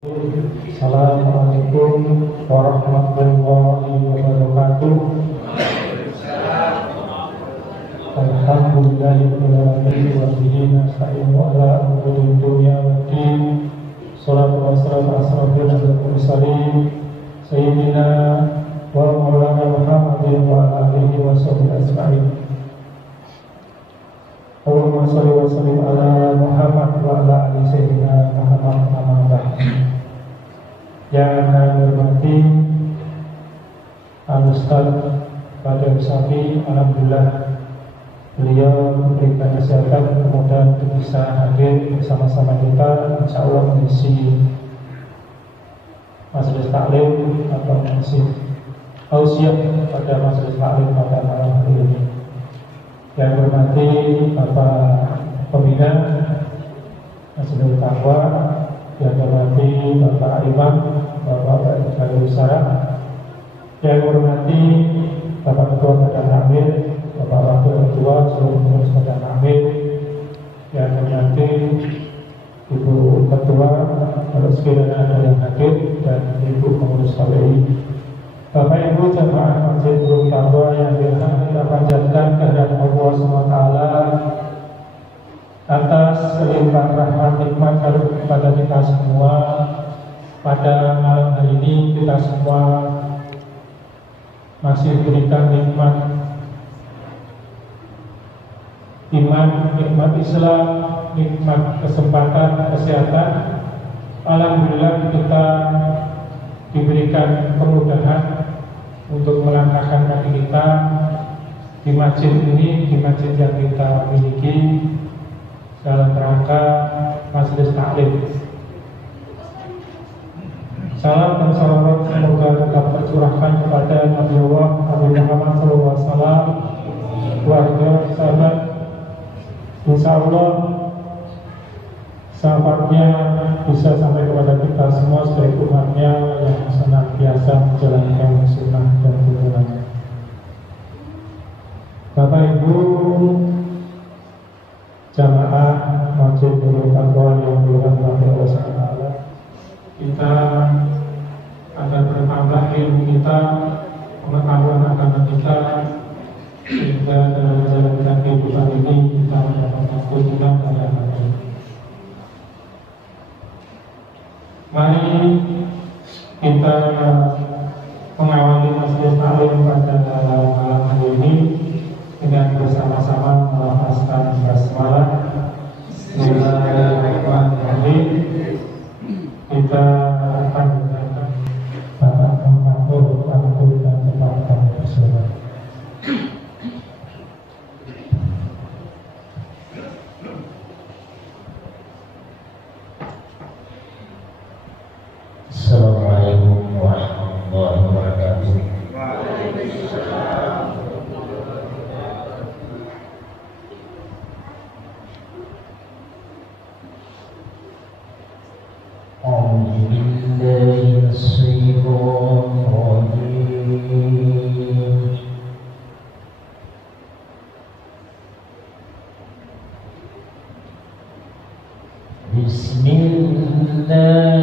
Assalamualaikum warahmatullahi wabarakatuh. Alhamdulillahirabbil alamin nasta'inu ala umuri dunya waddin. Shalatu wassalamu ala asrofil mursalin sayyidina wa maulana Muhammadin wa alihi wa sahbihi ajma'in. Allahumma shalli wa sallim ala Muhammad wa ala ali sayyidina Muhammad amma ba'd. Yang saya hormati Al-Ustaz Badar Safi, alhamdulillah beliau memberikan kesehatan, kemudian bisa hadir bersama-sama kita, insya Allah mengisi majelis taklim atau mengisi tausiah pada majelis taklim pada malam hari ini. Yang hormati Bapak Pembina Majelis Taqwa, yang hormati Bapak Imam, Bapak Balai Usaha, yang hormati Bapak Ketua Badan Amil, Bapak Wakil Ketua, seluruh pengurus Badan Amil, yang hormati Ibu Ketua, kalau sekiranya ada yang hadir, dan Ibu Pengurus KPI. Bapak Ibu jamaah Masjid Nurul Taqwa yang dirahmati, kita panjatkan kehadirat Allah SWT atas limpahan rahmat nikmat kepada kita semua. Pada malam hari ini kita semua masih diberikan nikmat iman, nikmat Islam, nikmat kesempatan, kesehatan. Alhamdulillah kita diberikan kemudahan untuk melangkahkan kaki kita di masjid ini, di masjid yang kita miliki dalam rangka majelis taklim. Salam dan salawat semoga tetap tercurahkan kepada Nabi Allah Nabi Muhammad SAW, keluarga, sahabat. Insya Allah sahabatnya bisa sampai kepada kita semua sebagai umatnya yang senantiasa menjalankan sunnah dan tuntunannya. Bapak Ibu jamaah Masjid Nurul Taqwa yang dirahmati Allah SWT, kita akan bertambah ilmu kita, pengetahuan agama kita, sehingga dalam menjalankan kehidupan ini kita mendapatkan keuntungan pada hati. Mari kita mengawali majelis taklim pada malam hari ini dengan bersama-sama melafazkan basmalah. Bismillahirrahmanirrahim. Kita akan mendengarkan Bapak Mengatur Tangguh dan Teman-teman bersama. Assalamualaikum warahmatullahi wabarakatuh. لعلكم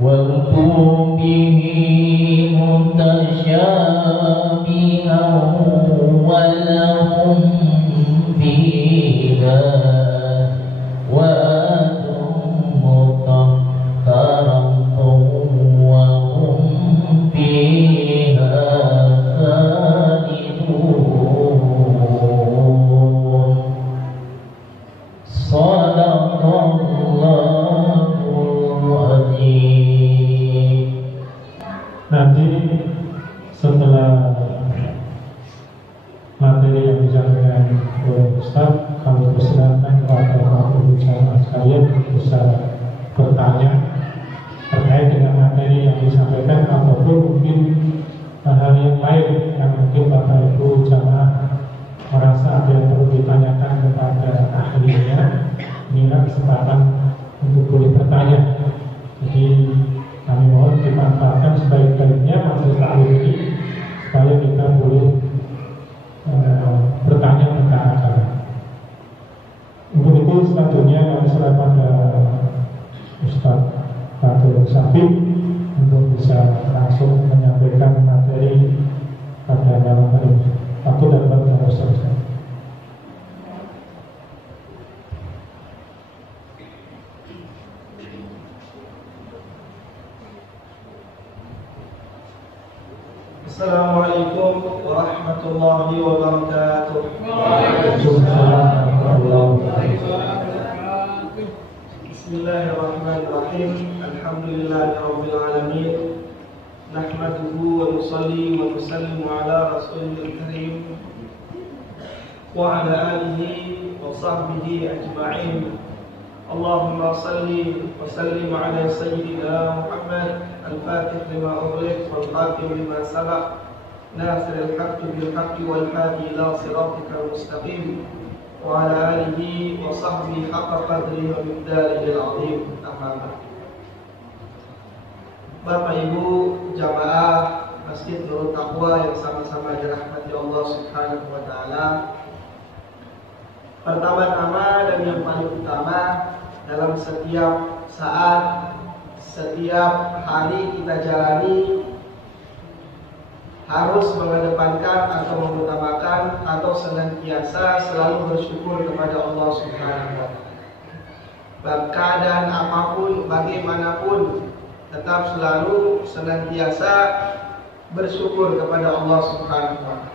وَأْتُوا بِهِ مُتَشَابِهًا وَلَهُمْ فِيهَا وَأَجْرٌ مُّطَهَّرٌ وَهُمْ فِيهَا خَالِدُونَ. Shadaqallahul Azim. Nanti setelah materi yang disampaikan oleh Ustaz, kami persilakan kepada Bapak Jamaah sekalian bisa bertanya terkait dengan materi yang disampaikan ataupun mungkin hal-hal yang lain yang mungkin Bapak Ibu Jamaah merasa ada yang perlu ditanyakan kepada ahlinya. Inilah kesempatan untuk boleh bertanya. Jadi kami mohon dimanfaatkan sebaik-baiknya majelis taklim ini supaya kita boleh bertanya tentang agama. Untuk itu selanjutnya kami serahkan pada Ustaz Fatul Safi untuk bisa langsung menyampaikan materi pada malam hari ini. Aku dapat Ustaz. Assalamualaikum warahmatullahi wabarakatuh. Waalaikumsalam warahmatullahi wabarakatuh. Bismillahirrahmanirrahim. Alhamdulillahirabbil alamin. Nahmaduhu wa nusalli wa nusallimu ala rasulil karim wa ala alihi wa sahbihi ajma'in. Allahumma salli wa sallim ala sayyidina Muhammad al-Fatih lima ughliq wal khatim lima sabaq nasiril haqqi bil haqqi wal hadi ila siratikal mustaqim wa ala alihi wa sahbihi haqqa qadrihi wa miqdarihi al-'azim. Amma ba'd. Bapak Ibu jamaah Masjid Nurul Taqwa yang sama-sama dirahmati Allah Subhanahu wa taala. Pertama-tama dan yang paling utama, dalam setiap saat, setiap hari kita jalani harus mengedepankan atau mengutamakan atau senantiasa selalu bersyukur kepada Allah Subhanahu wa taala. Keadaan apapun, bagaimanapun, tetap selalu senantiasa bersyukur kepada Allah Subhanahu wa taala.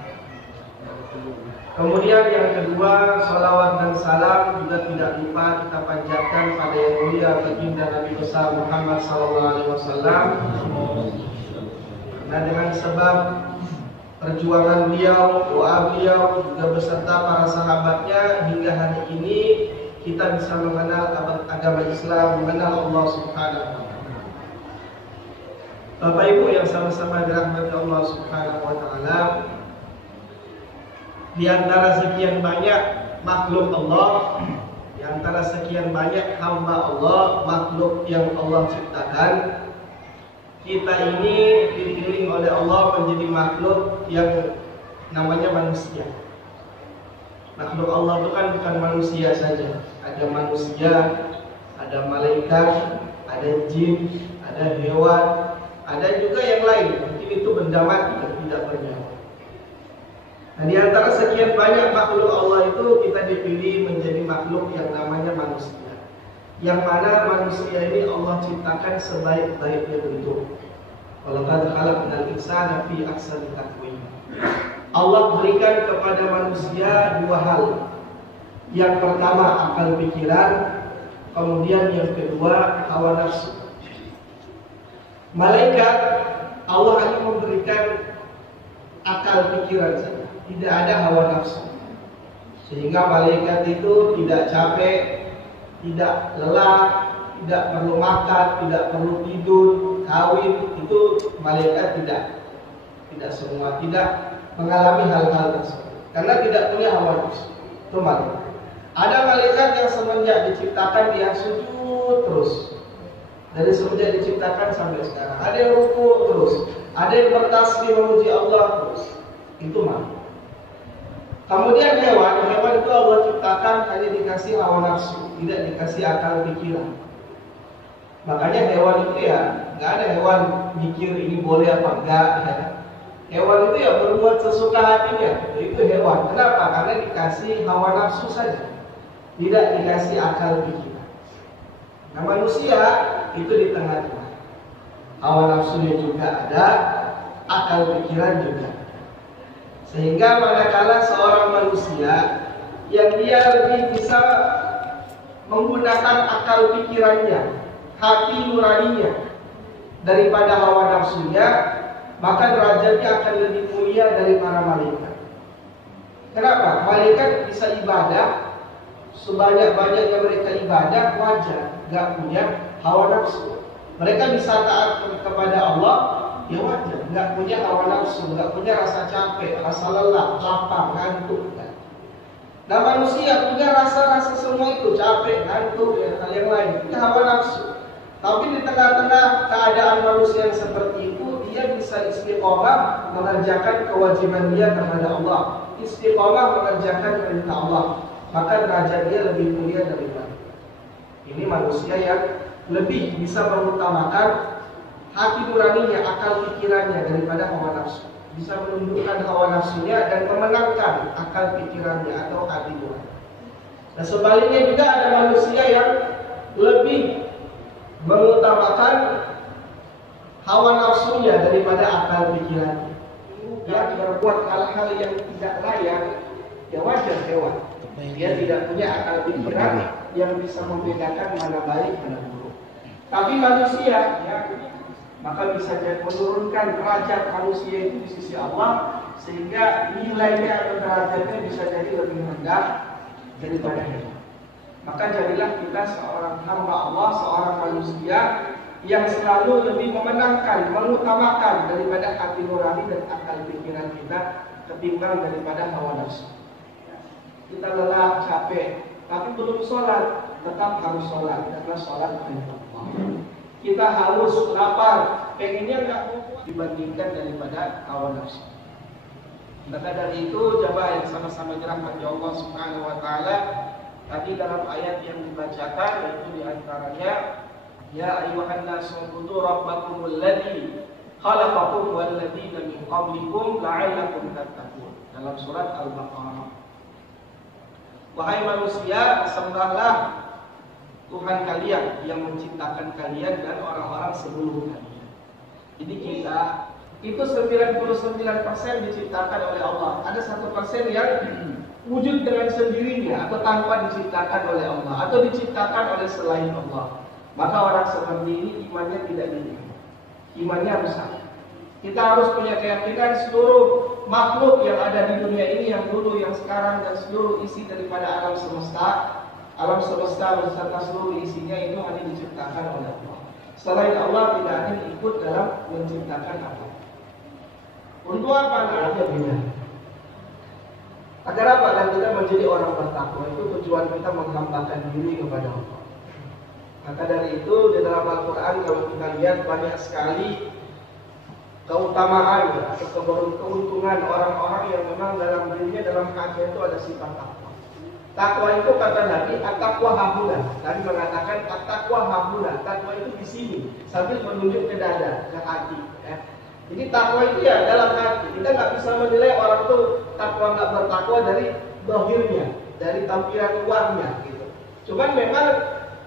Kemudian yang kedua, salawat dan salam juga tidak lupa kita panjatkan pada yang mulia baginda Nabi besar Muhammad SAW. Nah, dengan sebab perjuangan beliau, doa beliau, juga beserta para sahabatnya hingga hari ini kita bisa mengenal agama Islam, mengenal Allah Subhanahu wa taala. Bapak Ibu yang sama-sama dirahmati Allah Subhanahu wa taala, di antara sekian banyak makhluk Allah, di antara sekian banyak hamba Allah, makhluk yang Allah ciptakan, kita ini dipilih oleh Allah menjadi makhluk yang namanya manusia. Makhluk Allah itu kan bukan manusia saja. Ada manusia, ada malaikat, ada jin, ada hewan, ada juga yang lain. Mungkin itu benda mati yang tidak bernyawa. Nah, di antara sekian banyak makhluk Allah itu kita dipilih menjadi makhluk yang namanya manusia. Yang mana manusia ini Allah ciptakan sebaik-baiknya bentuk. Walaqad khalaqnal insana fi ahsani taqwim. Allah berikan kepada manusia dua hal. Yang pertama akal pikiran, kemudian yang kedua hawa nafsu. Malaikat Allah hanya memberikan akal pikiran saja, tidak ada hawa nafsu. Sehingga malaikat itu tidak capek, tidak lelah, tidak perlu makan, tidak perlu tidur, kawin, itu malaikat tidak semua tidak mengalami hal-hal tersebut karena tidak punya hawa nafsu. Itu malaikat. Ada malaikat yang semenjak diciptakan dia sujud terus. Dari semenjak diciptakan sampai sekarang. Ada yang ruku terus, ada yang bertasbih memuji Allah terus. Itu malaikat. Kemudian hewan itu Allah ciptakan hanya dikasih hawa nafsu, tidak dikasih akal pikiran. Makanya hewan itu ya nggak ada hewan mikir ini boleh apa enggak. Ya. Hewan itu ya berbuat sesuka hatinya, itu hewan. Kenapa? Karena dikasih hawa nafsu saja, tidak dikasih akal pikiran. Nah manusia itu di tengah-tengah, hawa nafsunya juga ada, akal pikiran juga. Sehingga manakala seorang manusia yang dia lebih bisa menggunakan akal pikirannya, hati nuraninya daripada hawa nafsunya, maka derajatnya akan lebih mulia dari para malaikat. Kenapa? Malaikat bisa ibadah sebanyak-banyaknya mereka ibadah wajar, gak punya hawa nafsu. Mereka bisa taat kepada Allah, ya wajar, gak punya hawa nafsu, gak punya rasa capek, rasa lelah, lapar, ngantuk. Nah manusia punya rasa-rasa semua itu, capek, ngantuk, dan hal yang lain, punya hawa nafsu. Tapi di tengah-tengah keadaan manusia yang seperti itu, dia bisa istiqomah mengerjakan kewajiban dia kepada Allah, istiqomah mengerjakan perintah Allah, maka derajat dia lebih mulia dari mereka. Ini manusia yang lebih bisa mengutamakan hati nuraninya, akal pikirannya daripada hawa nafsu, bisa menundukkan hawa nafsunya dan memenangkan akal pikirannya atau hati nurani. Nah sebaliknya juga ada manusia yang lebih mengutamakan hawa nafsunya daripada akal pikirannya. Dia berbuat hal-hal yang tidak layak, ya wajar hewan. Dia tidak punya akal pikiran yang bisa membedakan mana baik mana buruk. Tapi manusia, ya, maka bisa jadi menurunkan derajat manusia itu di sisi Allah, sehingga nilainya atau derajatnya bisa jadi lebih rendah daripada hewan. Maka jadilah kita seorang hamba Allah, seorang manusia yang selalu lebih memenangkan, mengutamakan daripada hati nurani dan akal pikiran kita ketimbang daripada hawa nafsu. Kita lelah, capek, tapi belum sholat, tetap harus sholat karena sholat perintah Allah. Kita haus, lapar, pengennya nggak mau dibandingkan daripada hawa nafsu. Maka dari itu, jamaah yang sama-sama dirahmati Allah Subhanahu Wa Taala. Tadi dalam ayat yang dibacakan yaitu diantaranya ya ayyuhan nasu ubudu rabbakumul ladzi khalaqakum wal ladzina min qablikum la'allakum tattaqun, dalam surat Al-Baqarah. Wahai manusia, sembahlah Tuhan kalian yang menciptakan kalian dan orang-orang sebelum kalian. Jadi kita itu 99% diciptakan oleh Allah. Ada 1% yang wujud dengan sendirinya atau tanpa diciptakan oleh Allah atau diciptakan oleh selain Allah. Maka orang seperti ini imannya tidak diterima, imannya rusak. Kita harus punya keyakinan seluruh makhluk yang ada di dunia ini, yang dulu, yang sekarang, dan seluruh isi daripada alam semesta beserta seluruh isinya itu hanya diciptakan oleh Allah. Selain Allah tidak ada yang ikut dalam menciptakan apa. Untuk apa? Ada bina. Agar apa? Dan kita menjadi orang bertakwa. Itu tujuan kita menghambakan diri kepada Allah. Maka dari itu di dalam Al-Quran kalau kita lihat banyak sekali keutamaan atau keuntungan orang-orang yang memang dalam dirinya, dalam hati itu ada sifat takwa. Takwa itu kata Nabi, at-taqwa hahuna. Nabi mengatakan at-taqwa hahuna. Takwa itu di sini sambil menunjuk ke dada, ke hati. Ya. Jadi takwa itu ya dalam hati. Kita nggak bisa menilai orang itu takwa nggak bertakwa dari zahirnya, dari tampilan luarnya gitu. Cuman memang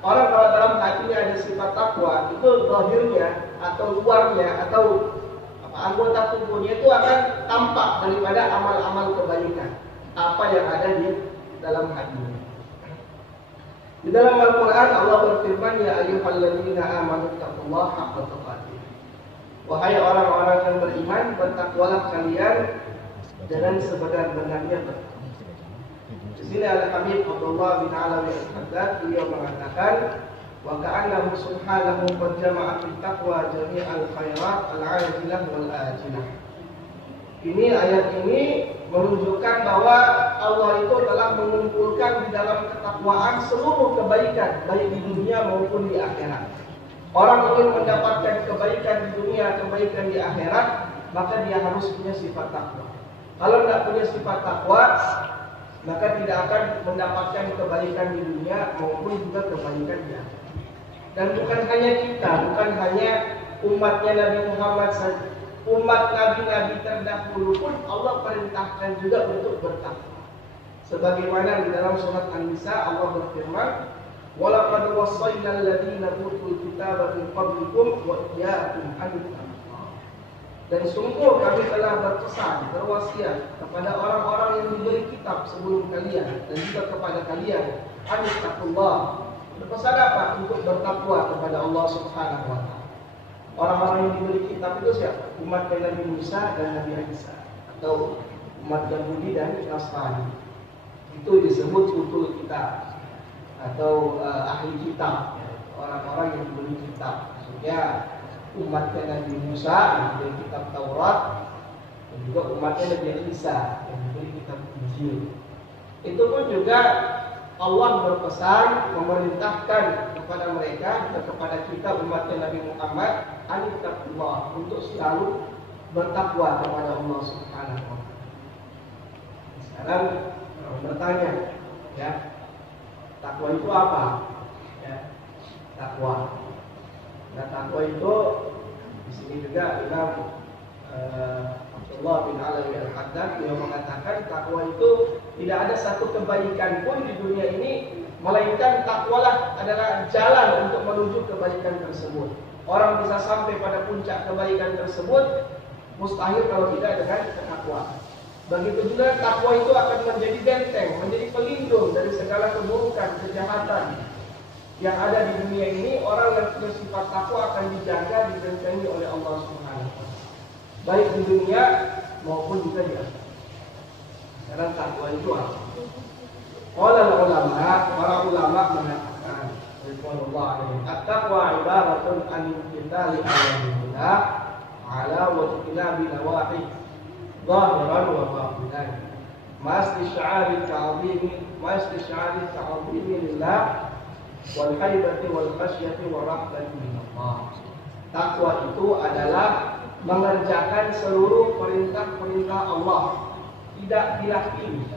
orang kalau dalam hatinya ada sifat takwa, itu zahirnya atau luarnya atau anggota tubuhnya itu akan tampak daripada amal-amal kebaikan apa yang ada di dalam hatinya. Di dalam Al-Quran Allah berfirman, ya ayyuhalladzina amanu taqullaha haqqa tuqatih. Wahai orang-orang yang beriman, bertakwalah kalian dengan sebenar-benarnya bertakwa. Di sini Al-Habib Abdullah bin Alawi Al-Haddad beliau mengatakan, wa ka'annahu subhanahu qad jama'a fit taqwa jami'al khairat al-'ajilah wal ajilah. Ini ayat ini menunjukkan bahwa Allah itu telah mengumpulkan di dalam ketakwaan seluruh kebaikan baik di dunia maupun di akhirat. Orang ingin mendapatkan kebaikan di dunia, kebaikan di akhirat, maka dia harus punya sifat takwa. Kalau tidak punya sifat takwa, maka tidak akan mendapatkan kebaikan di dunia maupun juga kebaikan di akhirat. Dan bukan hanya kita, bukan hanya umatnya Nabi Muhammad saja. Umat nabi-nabi terdahulu pun Allah perintahkan juga untuk bertakwa. Sebagaimana di dalam surat An-Nisa Allah berfirman, "Walaqad wassayna alladziina utul kitaba min qablikum wa iyyakum an tattaqun." Dan sungguh kami telah berpesan, berwasiat kepada orang-orang yang diberi kitab sebelum kalian dan juga kepada kalian, an tattaqullah. Berpesan apa? Untuk bertakwa kepada Allah Subhanahu wa taala. Orang-orang yang diberi kitab itu siapa? Umat Nabi Musa dan Nabi Isa, atau umat Yahudi dan Nasrani. Itu disebut utul kitab atau ahli kitab, orang-orang yang diberi kitab. Maksudnya umatnya Nabi Musa yang diberi kitab Taurat, dan juga umatnya Nabi Isa yang diberi kitab Injil. Itu pun juga Allah berpesan, memerintahkan kepada mereka dan kepada kita umatnya Nabi Muhammad, anittaqullah, untuk selalu bertakwa kepada Allah Subhanahu wa taala. Sekarang bertanya, ya, takwa itu apa? Ya, takwa. Nah, takwa itu di sini juga Imam Abdullah bin Alawi Al-Haddad yang mengatakan takwa itu tidak ada satu kebaikan pun di dunia ini melainkan takwalah adalah jalan untuk menuju kebaikan tersebut. Orang bisa sampai pada puncak kebaikan tersebut mustahil kalau tidak dengan ketakwaan. Begitu juga takwa itu akan menjadi benteng, menjadi pelindung dari segala keburukan, kejahatan yang ada di dunia ini. Orang yang punya sifat takwa akan dijaga, dibentengi oleh Allah Subhanahu wa taala, baik di dunia maupun juga di akhirat. Sekarang takwa itu apa? Para ulama mengatakan, at-taqwa ibaratun an imtithali awamirillah ala wajtinabi nawahi zahiran wa batinan. Mastisy'ari ta'zimi lillah wal haibati wal khasyati wa rahmati minallah. Takwa itu adalah mengerjakan seluruh perintah-perintah Allah, tidak pilih-pilih.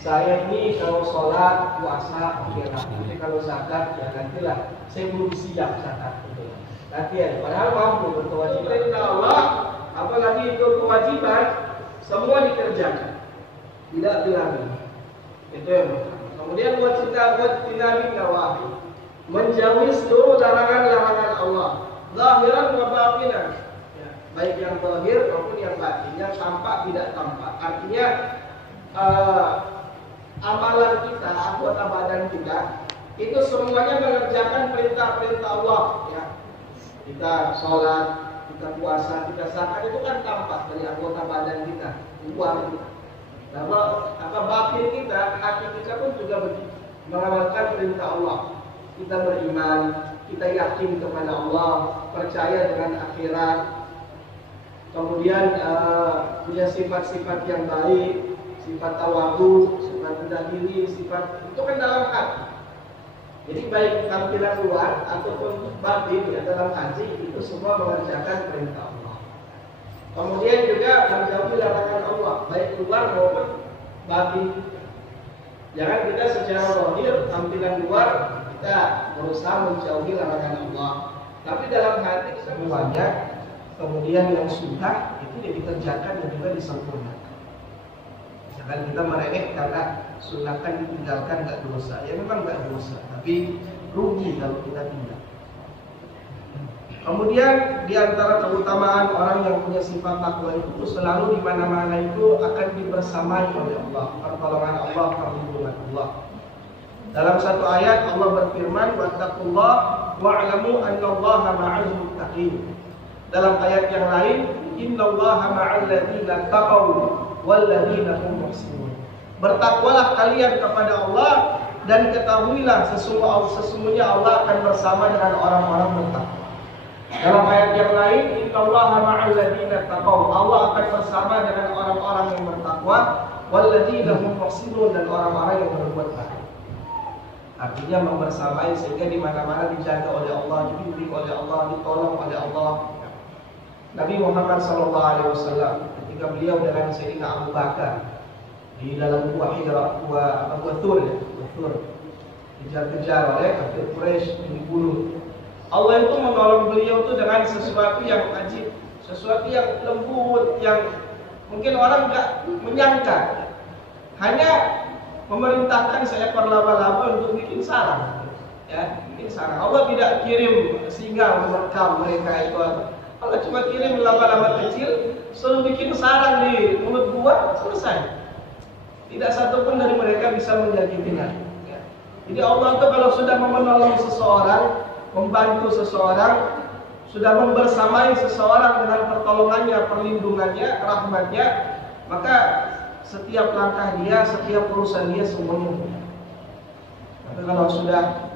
Saya ini kalau sholat, puasa, oke lah. Tapi kalau zakat, ya nantilah. Saya belum siap zakat, gitu. Nanti ya, padahal mampu berkewajiban. Perintah Allah, apalagi itu kewajiban, semua dikerjakan, tidak pilih-pilih. Itu yang pertama. Kemudian buat nabi nawahi, menjauhi seluruh larangan-larangan Allah, zahiran wa batinan. Baik yang zahir maupun yang batin, yang tampak tidak tampak. Artinya amalan kita, anggota badan kita, itu semuanya mengerjakan perintah-perintah Allah. Ya, kita sholat, kita puasa, kita zakat, itu kan tampak dari anggota badan kita, luar kita. Lalu batin kita, hati kita pun juga begitu, mengamalkan perintah Allah. Kita beriman, kita yakin kepada Allah, percaya dengan akhirat. Kemudian punya sifat-sifat yang baik, sifat tawadu, sifat rendah diri, sifat itu kan dalam hati. Jadi baik tampilan luar ataupun batin ya, dalam hati itu semua mengerjakan perintah Allah. Kemudian juga menjauhi larangan Allah, baik luar maupun batin. Jangan kita secara zahir tampilan luar kita berusaha menjauhi larangan Allah, tapi dalam hati kita banyak. Kemudian yang sunnah itu ya dikerjakan dan juga disempurnakan. Misalkan kita merengek karena sunnah kan ditinggalkan nggak dosa, ya memang nggak dosa, tapi rugi kalau kita tinggal. Kemudian di antara keutamaan orang yang punya sifat takwa itu selalu di mana-mana itu akan dibersamai oleh Allah, pertolongan Allah, perlindungan Allah. Dalam satu ayat Allah berfirman, "Wattaqullah wa'lamu annallaha ma'al muttaqin." Dalam ayat yang lain, "Innallaha ma'al ladzina taqaw wal ladzina hum muhsinun." Bertakwalah kalian kepada Allah dan ketahuilah sesungguhnya Allah akan bersama dengan orang-orang bertakwa. Dalam ayat yang lain, "Innallaha ma'al ladzina taqaw." Allah akan bersama dengan orang-orang yang bertakwa, wal ladzina hum muhsinun, dan orang-orang yang berbuat baik. Artinya membersamai sehingga di mana-mana dijaga oleh Allah, dibimbing oleh Allah, ditolong oleh Allah. Nabi Muhammad SAW ketika beliau dengan Sayyidina Abu Bakar di dalam Gua Hira, Gua Thur, dikejar-kejar oleh kafir Quraisy, dibunuh. Allah itu menolong beliau itu dengan sesuatu yang ajib, sesuatu yang lembut, yang mungkin orang nggak menyangka. Hanya memerintahkan seekor laba-laba untuk bikin sarang, ya, bikin sarang. Allah tidak kirim singa merekam mereka itu. Allah cuma kirim laba-laba kecil, suruh bikin sarang di mulut buah, selesai. Tidak satu pun dari mereka bisa menyakitinya. Ya. Jadi Allah itu kalau sudah menolong seseorang, membantu seseorang, sudah membersamai seseorang dengan pertolongannya, perlindungannya, rahmatnya, maka setiap langkah dia, setiap urusan dia semuanya mudah. Tapi kalau sudah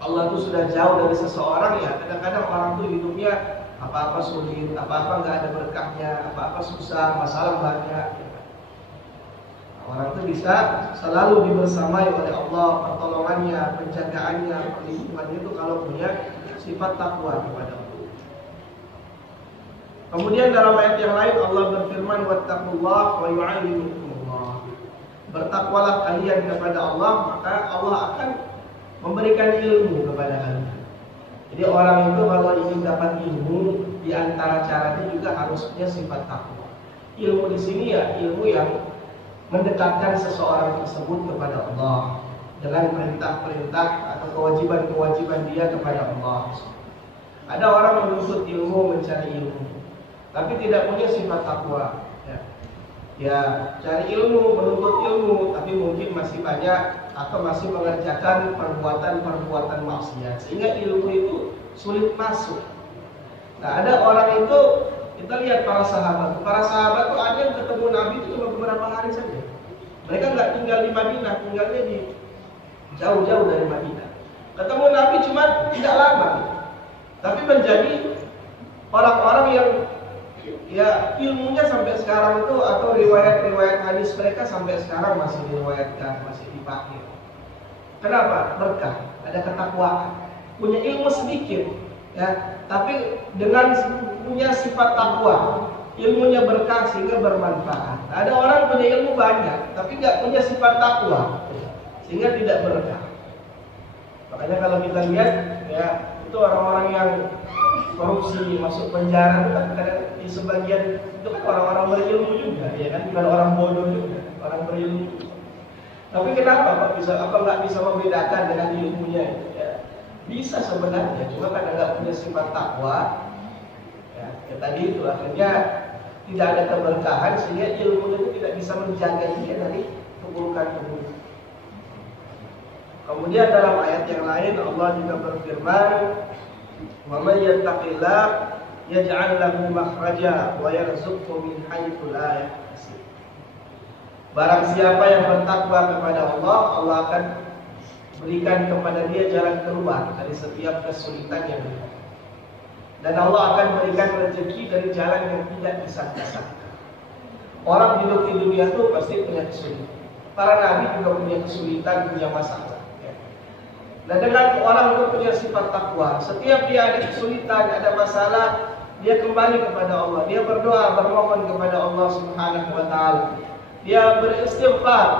Allah itu sudah jauh dari seseorang, ya kadang-kadang orang itu hidupnya apa-apa sulit, apa-apa nggak ada berkahnya, apa-apa susah, masalah banyak. Orang itu bisa selalu dibersamai oleh Allah, pertolongannya, penjagaannya, perlindungannya itu kalau punya sifat takwa kepada Allah. Kemudian dalam ayat yang lain Allah berfirman, wattaqullaha wa yu'allimukumullah. Bertakwalah kalian kepada Allah, maka Allah akan memberikan ilmu kepada kalian. Jadi orang itu kalau ingin dapat ilmu, di antara caranya juga harus punya sifat takwa. Ilmu di sini ya ilmu yang mendekatkan seseorang tersebut kepada Allah dengan perintah-perintah atau kewajiban-kewajiban dia kepada Allah. Ada orang menuntut ilmu, mencari ilmu, tapi tidak punya sifat takwa. Ya, cari ilmu, menuntut ilmu, tapi mungkin masih banyak atau masih mengerjakan perbuatan-perbuatan maksiat, sehingga ilmu itu sulit masuk. Nah, ada orang itu, kita lihat para sahabat tuh ada yang ketemu Nabi itu cuma beberapa hari saja. Mereka nggak tinggal di Madinah, tinggalnya di jauh-jauh dari Madinah. Ketemu Nabi cuma tidak lama, tapi menjadi orang-orang yang ya ilmunya sampai sekarang itu, atau riwayat-riwayat hadis mereka sampai sekarang masih diriwayatkan, masih dipakai. Kenapa? Berkah, ada ketakwaan, punya ilmu sedikit, ya, tapi dengan punya sifat takwa, ilmunya berkah sehingga bermanfaat. Ada orang punya ilmu banyak, tapi nggak punya sifat takwa, sehingga tidak berkah. Makanya kalau kita lihat, ya itu orang-orang yang korupsi masuk penjara itu kan kadang di sebagian itu kan orang-orang berilmu juga, ya kan, bukan orang bodoh juga, orang berilmu. Tapi kenapa Pak nggak bisa membedakan dengan ilmunya itu? Ya, bisa sebenarnya, cuma karena nggak punya sifat takwa. Ya tadi itu akhirnya tidak ada keberkahan, sehingga ilmu itu tidak bisa menjaga dia dari keburukan-keburukan. Kemudian dalam ayat yang lain Allah juga berfirman, wa may yattaqillah yaj'al lahu makhraja wa yarzuqhu min haitsu la yahtasib. Barang siapa yang bertakwa kepada Allah, Allah akan berikan kepada dia jalan keluar dari setiap kesulitan yang ada. Dan Allah akan berikan rezeki dari jalan yang tidak disangka-sangka. Orang hidup di dunia itu pasti punya kesulitan. Para nabi juga punya kesulitan, punya masalah. Dan dengan orang itu punya sifat takwa, setiap dia ada kesulitan, ada masalah, dia kembali kepada Allah. Dia berdoa, bermohon kepada Allah Subhanahu wa taala. Dia beristighfar,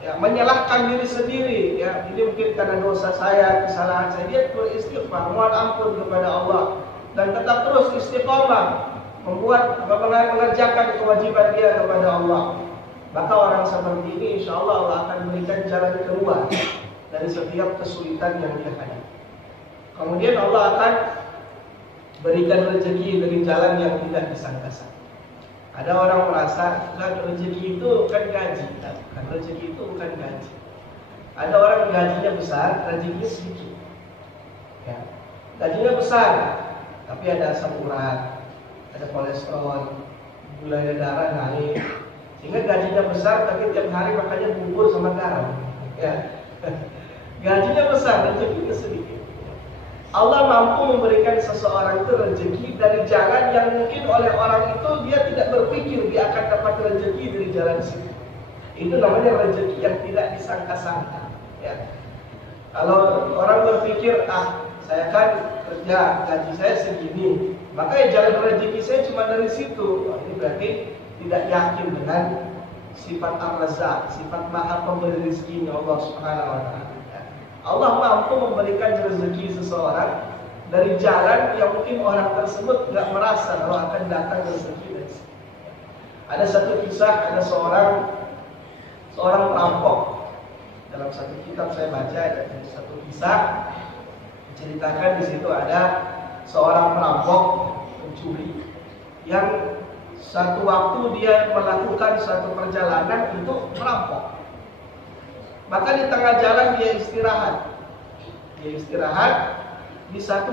ya, menyalahkan diri sendiri, ya. Ini mungkin karena dosa saya, kesalahan saya. Dia beristighfar, mohon ampun kepada Allah, dan tetap terus istiqomah mengerjakan kewajiban dia kepada Allah. Maka orang seperti ini insya Allah Allah akan berikan jalan keluar dari setiap kesulitan yang dia hadapi. Kemudian Allah akan berikan rezeki dari jalan yang tidak disangka-sangka. Ada orang merasa rezeki itu kan gaji, kan rezeki itu bukan gaji. Ada orang gajinya besar, rezekinya sedikit. Ya. Gajinya besar, tapi ada asam urat, ada kolesterol, gula darah naik, sehingga gajinya besar, tapi tiap hari makannya bubur sama garam. Ya. Gajinya besar, rezekinya sedikit. Allah mampu memberikan seseorang itu rezeki dari jalan yang mungkin oleh orang itu dia tidak berpikir dia akan dapat rezeki dari jalan situ. Itu namanya rezeki yang tidak disangka-sangka. Ya. Kalau orang berpikir, saya kan kerja, gaji saya segini, maka ya jalan rezeki saya cuma dari situ. Ini berarti tidak yakin dengan sifat Ar-Razzaq, sifat Maha Pemberi rezeki Allah Subhanahu wa taala. Allah mampu memberikan rezeki seseorang dari jalan yang mungkin orang tersebut nggak merasa bahwa akan datang rezeki. Ada satu kisah, ada seorang perampok. Dalam satu kitab saya baca ada satu kisah diceritakan di situ ada seorang perampok pencuri yang satu waktu dia melakukan satu perjalanan untuk merampok. Maka di tengah jalan dia istirahat. Dia istirahat di satu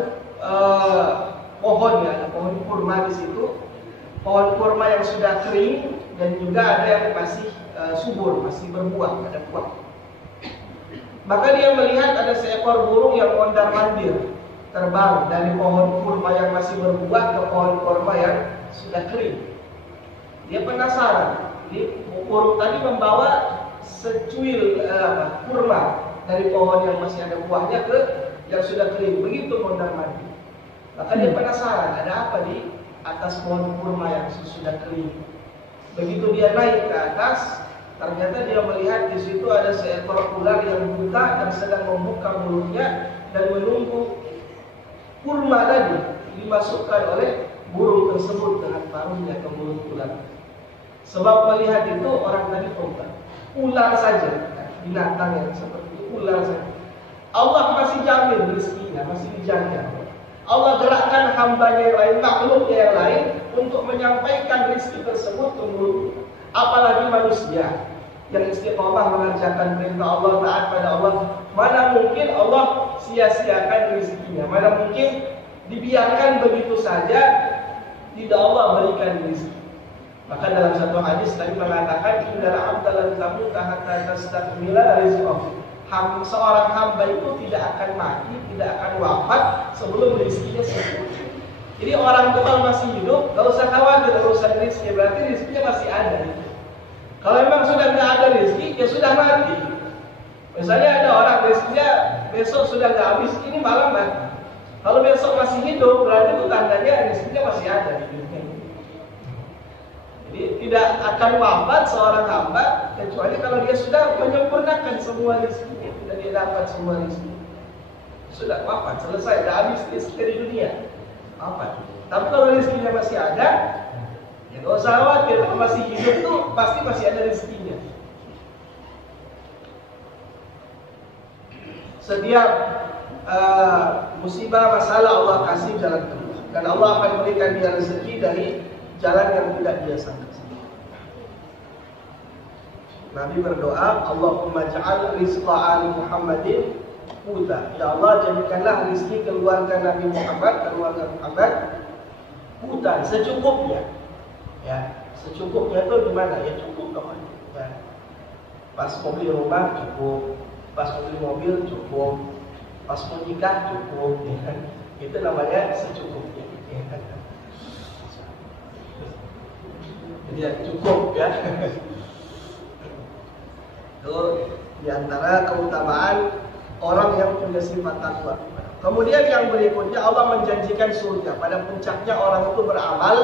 pohon, ya, ada pohon kurma di situ. Pohon kurma yang sudah kering dan juga ada yang masih subur, masih berbuah, ada buah. Maka dia melihat ada seekor burung yang mondar-mandir terbang dari pohon kurma yang masih berbuah ke pohon kurma yang sudah kering. Dia penasaran. Jadi burung tadi membawa secuil kurma dari pohon yang masih ada buahnya ke yang sudah kering. Begitu mondar-mandir. Maka dia penasaran, ada apa di atas pohon kurma yang sudah kering. Begitu dia naik ke atas, ternyata dia melihat di situ ada seekor ular yang buta dan sedang membuka mulutnya dan menunggu kurma tadi dimasukkan oleh burung tersebut dengan paruhnya ke mulut ular. Sebab melihat itu orang tadi tobat. Ular saja, binatang yang seperti itu, ular saja. Allah masih jamin rezekinya, masih dijaga. Allah gerakkan hambanya yang lain, makhluknya yang lain untuk menyampaikan rezeki tersebut ke mulut. Apalagi manusia yang istiqomah mengerjakan perintah Allah, taat pada Allah. Mana mungkin Allah sia-siakan rezekinya? Mana mungkin dibiarkan begitu saja tidak Allah berikan rezeki? Maka dalam satu hadis Nabi mengatakan, "Innal 'abda lan tamuta hatta tastakmila rizqahu." Seorang hamba itu tidak akan mati, tidak akan wafat sebelum rezekinya sempurna. Jadi orang itu kalau masih hidup, gak usah khawatir urusan rezeki, berarti rezekinya masih ada. Kalau memang sudah nggak ada rezeki, ya sudah mati. Misalnya ada orang rezekinya besok sudah nggak habis, ini malam mati. Kalau besok masih hidup, berarti itu tandanya rezekinya masih ada di dunia. Jadi tidak akan wafat seorang hamba kecuali kalau dia sudah menyempurnakan semua rezekinya, sudah dia dapat semua rezeki. Sudah wafat, selesai, sudah habis rezeki di dunia. Wafat. Tapi kalau rezekinya masih ada, ya nggak usah khawatir. Kalau masih hidup tuh pasti masih ada rezekinya. Setiap musibah, masalah Allah kasih jalan keluar, dan Allah akan berikan dia rezeki dari jalan yang tidak dia sangka. Nabi berdoa, Allahumma ja'al rizqa ali Muhammadin quta. Ya Allah, jadikanlah rezeki keluarga Nabi Muhammad, keluarga Muhammad quta, secukupnya. Ya, secukupnya itu di mana? Ya cukup kawan. Ya. Pas mau beli rumah cukup, pas mau beli mobil cukup, pas mau nikah cukup. Ya. Itu namanya secukupnya. Ya. Jadi ya, cukup ya. Itu diantara keutamaan orang yang punya sifat takwa. Kemudian yang berikutnya, Allah menjanjikan surga. Pada puncaknya orang itu beramal.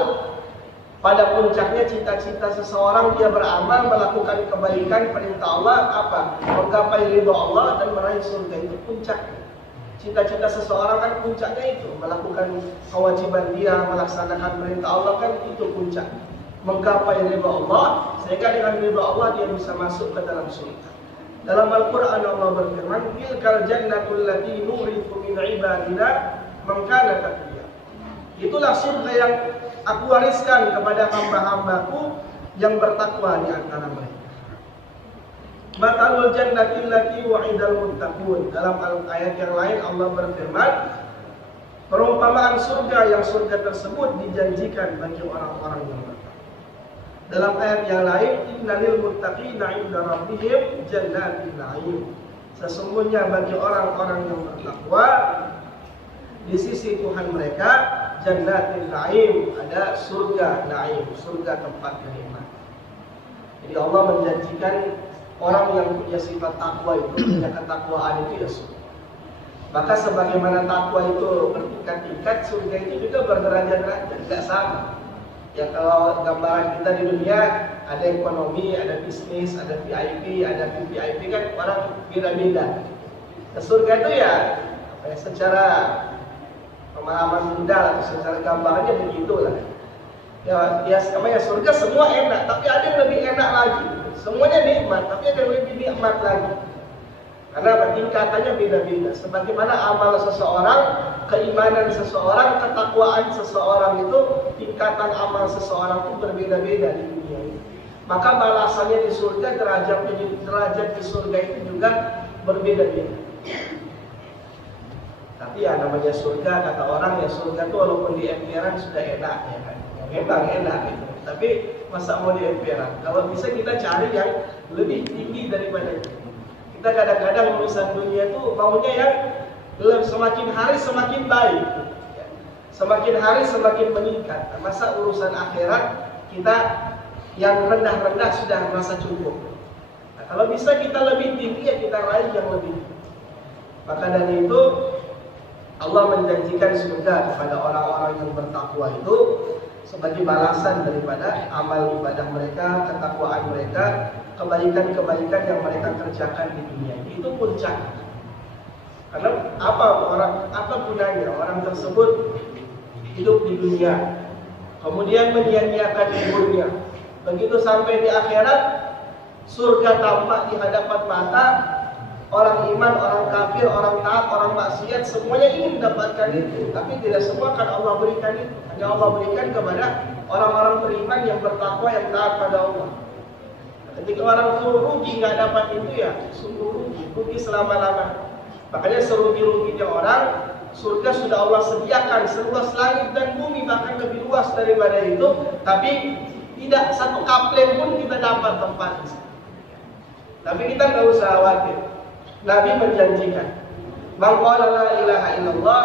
Pada puncaknya cita-cita seseorang, dia beramal, melakukan kebaikan, perintah Allah, apa? Menggapai ridho Allah dan meraih surga. Itu puncaknya. Cita-cita seseorang kan puncaknya itu, melakukan kewajiban dia, melaksanakan perintah Allah, kan itu puncaknya. Menggapai ridha Allah, sehingga dengan ridha Allah dia bisa masuk ke dalam surga. Dalam Al-Quran Allah berfirman, "Tilkal jannatul lati nurithu min ibadina man kana taqiyya." Itulah surga yang aku wariskan kepada hamba-hambaku yang bertakwa di antara mereka. Matalul jannatil lati wa'idal muttaqun. Dalam ayat yang lain Allah berfirman, perumpamaan surga yang surga tersebut dijanjikan bagi orang-orang yang bertakwa. Dalam ayat yang lain, innalil muttaqina 'inda rabbihim jannatin na'im. Sesungguhnya bagi orang-orang yang bertakwa di sisi Tuhan mereka jannatin na'im, ada surga na'im, surga tempat kenikmatan. Jadi Allah menjanjikan orang yang punya sifat takwa itu, punya ketakwaan itu ya surga. Maka sebagaimana takwa itu bertingkat-tingkat, surga itu juga berderajat-derajat, tidak sama. Ya kalau gambaran kita di dunia ada ekonomi, ada bisnis, ada VIP, ada VVIP, kan orang beda-beda. Ke surga itu ya secara pemahaman Buddha atau secara gambarnya begitulah. Ya namanya surga semua enak, tapi ada yang lebih enak lagi. Semuanya nikmat, tapi ada yang lebih nikmat lagi. Karena tingkatannya beda-beda. Sebagaimana amal seseorang, keimanan seseorang, ketakwaan seseorang itu, tingkatan amal seseorang itu berbeda-beda di dunia ini. Maka balasannya di surga, derajat di surga itu juga berbeda-beda. Tapi ya namanya surga, kata orang ya surga itu walaupun di emperan sudah enak ya kan. Memang enak gitu. Tapi masa mau di emperan? Kalau bisa kita cari yang lebih tinggi daripada itu. Kita kadang-kadang urusan dunia itu maunya yang semakin hari semakin baik, semakin hari semakin meningkat. Masa urusan akhirat kita yang rendah-rendah sudah merasa cukup. Nah, kalau bisa kita lebih tinggi ya kita raih yang lebih. Maka dari itu Allah menjanjikan surga kepada orang-orang yang bertakwa itu sebagai balasan daripada amal ibadah mereka, ketakwaan mereka, kebaikan-kebaikan yang mereka kerjakan di dunia. Itu puncak. Karena apa gunanya orang tersebut hidup di dunia, kemudian menyia-nyiakan umurnya. Begitu sampai di akhirat, surga tampak di hadapan mata. Orang iman, orang kafir, orang taat, orang maksiat, semuanya ingin mendapatkan itu. Tapi tidak semua akan Allah berikan itu. Hanya Allah berikan kepada orang-orang beriman yang bertakwa, yang taat pada Allah. Ketika orang itu rugi nggak dapat itu ya sungguh rugi selama-lamanya. Makanya serugi-ruginya orang, surga sudah Allah sediakan seluas langit dan bumi, bahkan lebih luas daripada itu. Tapi tidak satu kapleng pun kita dapat tempat di sana. Tapi kita nggak usah khawatir. Nabi menjanjikan, "Man qala la ilaha illallah,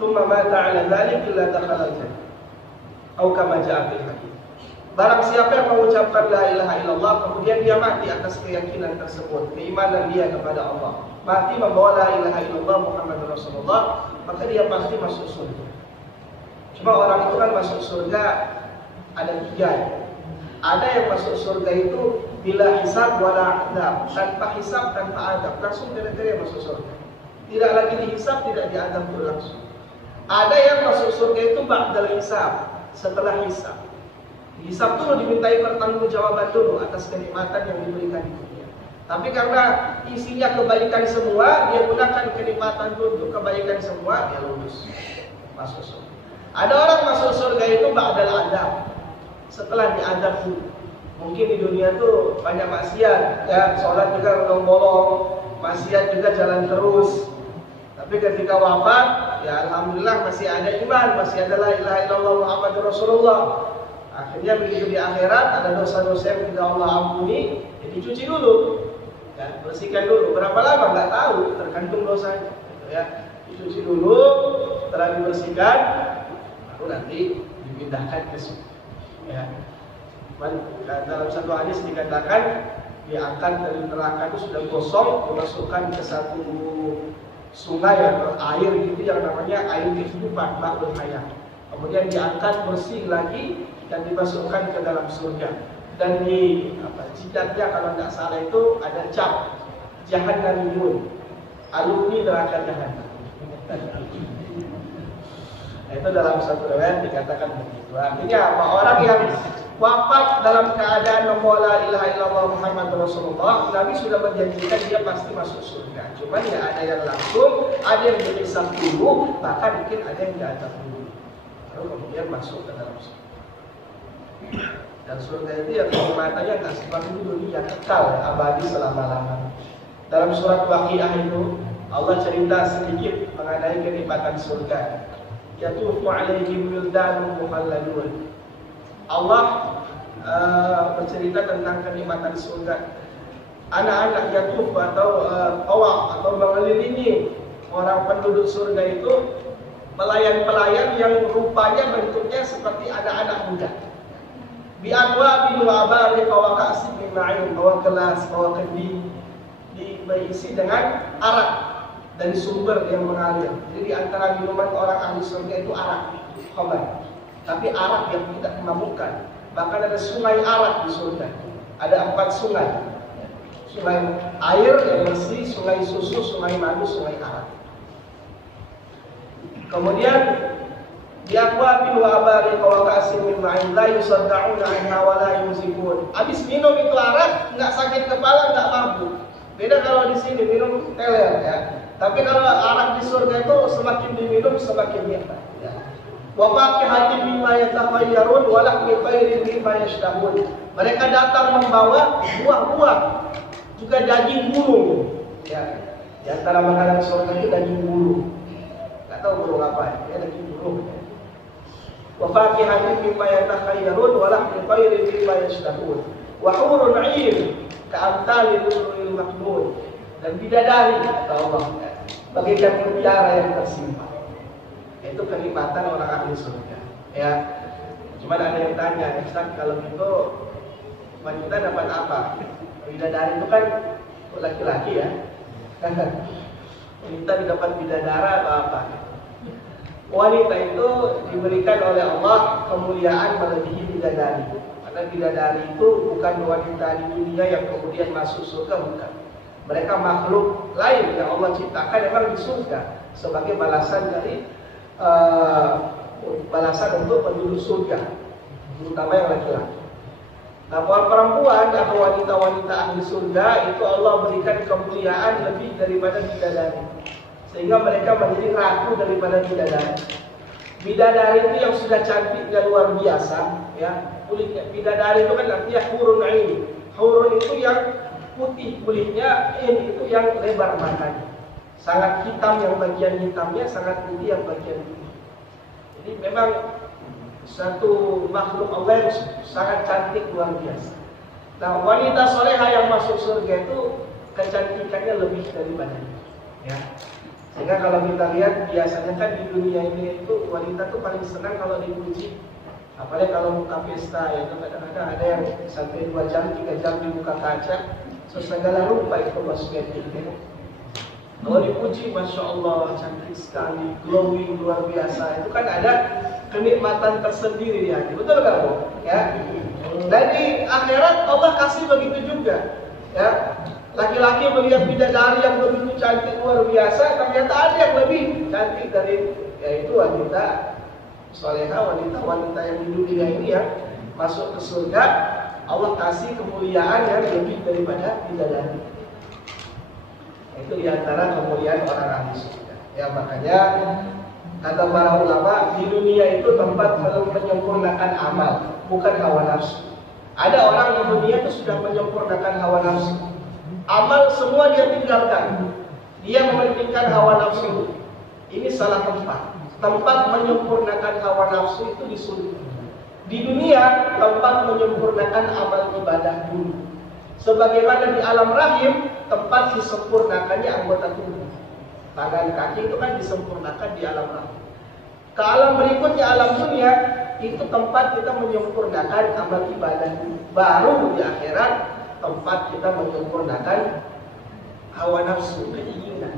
tsumma mata 'ala dzalik illa dakhala al-jannah." Atau kama ja'a fil hadits. Barang siapa yang mengucapkan la ilaha illallah kemudian dia mati atas keyakinan tersebut, keimanan dia kepada Allah, mati membawa la ilaha illallah Muhammadur Rasulullah, maka dia pasti masuk surga. Cuma orang itu kan masuk surga ada tiga. Ada yang masuk surga itu bila hisab wala adab, tanpa hisab, tanpa adab, langsung gara-gara masuk surga. Tidak lagi dihisab, tidak diadab langsung. Ada yang masuk surga itu ba'dal hisab, setelah hisab. Hisab dulu dimintai pertanggungjawaban dulu atas kenikmatan yang diberikan di dunia. Tapi karena isinya kebaikan semua, dia gunakan kenikmatan dulu, kebaikan semua, dia lulus masuk surga. Ada orang masuk surga itu ba'dal adab, setelah diadab dulu. Mungkin di dunia tuh banyak maksiat, ya sholat juga bolong-bolong, maksiat juga jalan terus. Tapi ketika wafat, ya alhamdulillah masih ada iman, masih ada la ilaha illallah Muhammadur Rasulullah. Akhirnya begitu di akhirat ada dosa-dosa yang tidak Allah ampuni, ya dicuci dulu, ya bersihkan dulu. Berapa lama nggak tahu, tergantung dosanya. Ya dicuci dulu, setelah dibersihkan, baru nanti dipindahkan ke surga. Ya. Dalam satu hadis dikatakan diangkat dari neraka itu sudah gosong, dimasukkan ke satu sungai atau air gitu yang namanya air kehidupan, ma'ul hayat. Kemudian diangkat bersih lagi dan dimasukkan ke dalam surga. Dan di jidatnya kalau tidak salah itu ada cap Jahannamiyun, alumni neraka Jahannam. Nah, itu dalam satu riwayat dikatakan begitu. Artinya apa? Orang yang wafat dalam keadaan membawa la ilaha illallah Muhammadur Rasulullah, Nabi sudah menjanjikan dia pasti masuk surga. Cuman ya ada yang langsung, ada yang dihisab dulu, bahkan mungkin ada yang diadab dulu, lalu kemudian masuk ke dalam surga. Dan surga itu yang kenikmatannya nggak seperti dunia, kekal, abadi selama-lamanya. Dalam surat Waqiah itu Allah cerita sedikit mengenai kenikmatan surga. Yatufu alaihim wildanun mukhalladun. Allah bercerita tentang kenikmatan surga. Anak-anak yatuf atau tawaf atau mengelilingi orang penduduk surga itu pelayan-pelayan yang rupanya bentuknya seperti anak-anak muda. Bi anwa'in wa abariq wa ka'sin min ma'in, bawa gelas, bawa kendi, diisi dengan arak dari sumber yang mengalir. Jadi di antara minuman orang ahli surga itu arak, khamar. Tapi arak yang tidak memabukkan. Bahkan ada sungai arak di surga. Ada 4 sungai. Sungai air yang bersih, sungai susu, sungai madu, sungai arak. Kemudian biaqwa bil wabari wa ka'sin min ma'in la yusaddauna anha wa la yumsikun. Habis minum itu arak enggak sakit kepala, enggak mabuk. Beda kalau di sini minum teler ya. Tapi kalau arak di surga itu semakin diminum semakin nikmat ya. Wa faqihatin mimma yatakhayyarun wa lahmi khairin mimma yashtahun. Mereka datang membawa buah-buah juga daging burung ya. Di antara makanan surga itu daging burung. Enggak tahu burung apa ya, daging burung. Wa faqihatin mimma yatakhayyarun wa lahmi khairin mimma yashtahun. Wa hurun 'ain ka'amtalil lu'lu'il maknun. Dan bidadari kata Allah bagaikan mutiara yang tersimpan. Itu kenikmatan orang ahli surga ya. Cuma ada yang tanya, Ustaz kalau gitu wanita dapat apa? Bidadari itu kan laki-laki ya. Wanita dapat bidadara atau apa? Wanita itu diberikan oleh Allah kemuliaan melebihi bidadari. Karena bidadari itu bukan wanita di dunia yang kemudian masuk surga, bukan. Mereka makhluk lain yang Allah ciptakan memang di surga sebagai balasan dari balasan untuk penduduk surga, terutama yang laki-laki. Nah, perempuan atau wanita-wanita ahli surga itu Allah berikan kemuliaan lebih daripada bidadari, sehingga mereka menjadi ratu daripada bidadari. Bidadari itu yang sudah cantiknya luar biasa, ya kulitnya. Bidadari itu kan artinya hurun 'ain. Hurun itu yang putih kulitnya, ini itu yang lebar matanya. Sangat hitam yang bagian hitamnya, sangat putih yang bagian putih. Jadi memang satu makhluk Allah yang sangat cantik luar biasa. Nah, wanita soleha yang masuk surga itu kecantikannya lebih daripada itu, ya. Sehingga kalau kita lihat biasanya kan di dunia ini itu wanita tuh paling senang kalau dipuji. Apalagi kalau buka pesta ya, kadang-kadang ada yang sampai 2 jam, 3 jam dibuka kaca, segala rupa itu kosmetik ya. Kalau dipuji, Masya Allah, cantik sekali, glowing, luar biasa. Itu kan ada kenikmatan tersendiri di hati. Betul gak, Bu? Ya. Dan di akhirat Allah kasih begitu juga. Ya. Laki-laki melihat bidadari yang begitu cantik luar biasa, ternyata ada yang lebih cantik dari, yaitu wanita soleha, wanita yang di dunia ini yang masuk ke surga. Allah kasih kemuliaan yang lebih daripada bidadari. Itu diantara kemuliaan orang ahli surga. Ya, makanya kata para ulama, di dunia itu tempat menyempurnakan amal, bukan hawa nafsu. Ada orang di dunia itu sudah menyempurnakan hawa nafsu. Amal semua dia tinggalkan. Dia mementingkan hawa nafsu. Ini salah tempat. Tempat menyempurnakan hawa nafsu itu di surga. Di dunia tempat menyempurnakan amal ibadah dulu. Sebagaimana di alam rahim tempat disempurnakannya anggota tubuh. Tangan kaki itu kan disempurnakan di alam rahim. Ke alam berikutnya, alam dunia, itu tempat kita menyempurnakan amal ibadah dulu. Baru di akhirat tempat kita menyempurnakan hawa nafsu, keinginan.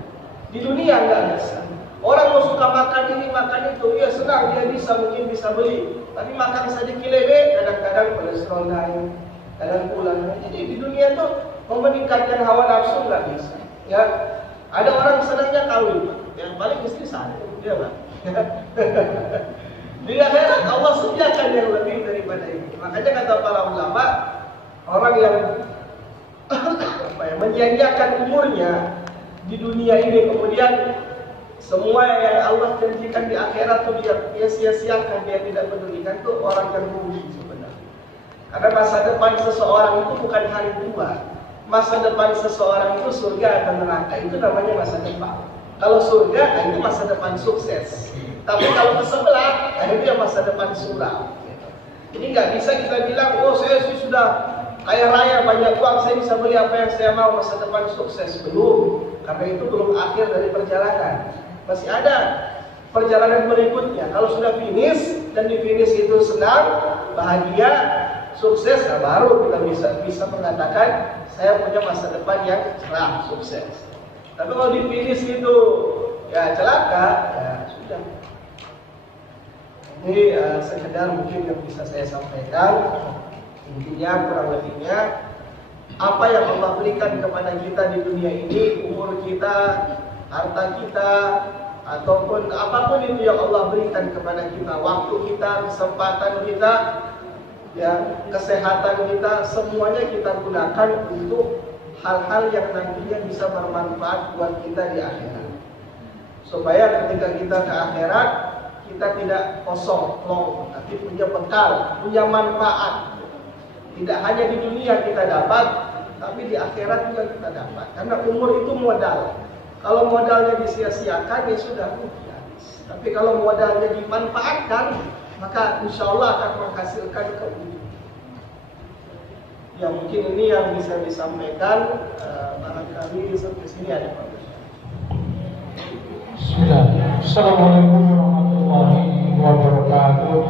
Di dunia enggak bisa. Orang mau suka makan ini, makan itu, ya senang, dia bisa, mungkin bisa beli. Tapi makan saja kilebe, kadang-kadang kolesterol naik, kadang pula. Jadi di dunia tuh meningkatkan hawa nafsu nggak bisa. Ya, ada orang senangnya kawin, yang paling istri satu, dia Pak. Di akhirat Allah sediakan yang lebih daripada itu. Makanya kata para ulama, orang yang menjanjikan umurnya di dunia ini, kemudian semua yang Allah janjikan di akhirat itu dia sia-siakan, dia tidak pedulikan, itu orang yang rugi sebenarnya. Karena masa depan seseorang itu bukan hari tua. Masa depan seseorang itu surga atau neraka, itu namanya masa depan. Kalau surga, itu masa depan sukses. Tapi kalau ke sebelah, itu yang masa depan suram. Jadi nggak bisa kita bilang, oh saya sudah kaya raya, banyak uang, saya bisa beli apa yang saya mau, masa depan sukses. Belum, karena itu belum akhir dari perjalanan. Masih ada perjalanan berikutnya. Kalau sudah finish dan di finish itu senang, bahagia, sukses, nah baru kita bisa mengatakan saya punya masa depan yang cerah, sukses. Tapi kalau di finish itu ya celaka, ya sudah. Ini sekedar mungkin yang bisa saya sampaikan. Intinya kurang lebihnya apa yang Allah berikan kepada kita di dunia ini, umur kita, harta kita, ataupun apapun itu yang Allah berikan kepada kita, waktu kita, kesempatan kita, ya, kesehatan kita, semuanya kita gunakan untuk hal-hal yang nantinya bisa bermanfaat buat kita di akhirat. Supaya ketika kita ke akhirat, kita tidak kosong, plong, tapi punya bekal, punya manfaat. Tidak hanya di dunia kita dapat, tapi di akhirat juga kita dapat. Karena umur itu modal. Kalau modalnya disia-siakan, ya sudah habis. Tapi kalau modalnya dimanfaatkan, maka insya Allah akan menghasilkan keuntungan. Ya, mungkin ini yang bisa disampaikan. Barangkali sampai sini ada pertanyaan. Sudah. Assalamualaikum warahmatullahi wabarakatuh.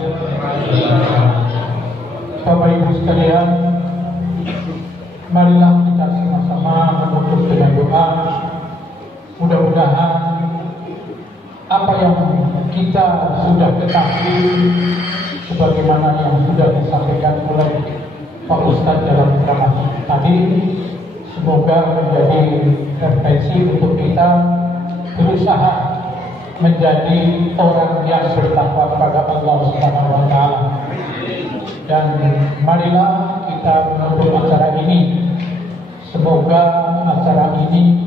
Bapak Ibu sekalian, marilah kita sama-sama menutup dengan doa. Mudah-mudahan apa yang kita sudah ketahui, sebagaimana yang sudah disampaikan oleh Pak Ustadz dalam ceramah tadi, semoga menjadi referensi untuk kita berusaha menjadi orang yang bertakwa kepada Allah Subhanahu wa Ta'ala. Dan marilah kita menutup acara ini. Semoga acara ini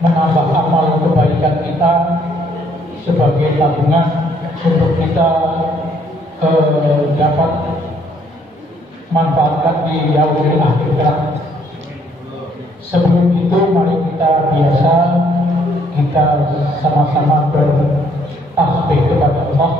menambah amal kebaikan kita sebagai tabungan untuk kita dapat manfaatkan di yaumil akhirat. Sebelum itu mari kita sama-sama bertasbih kepada Allah.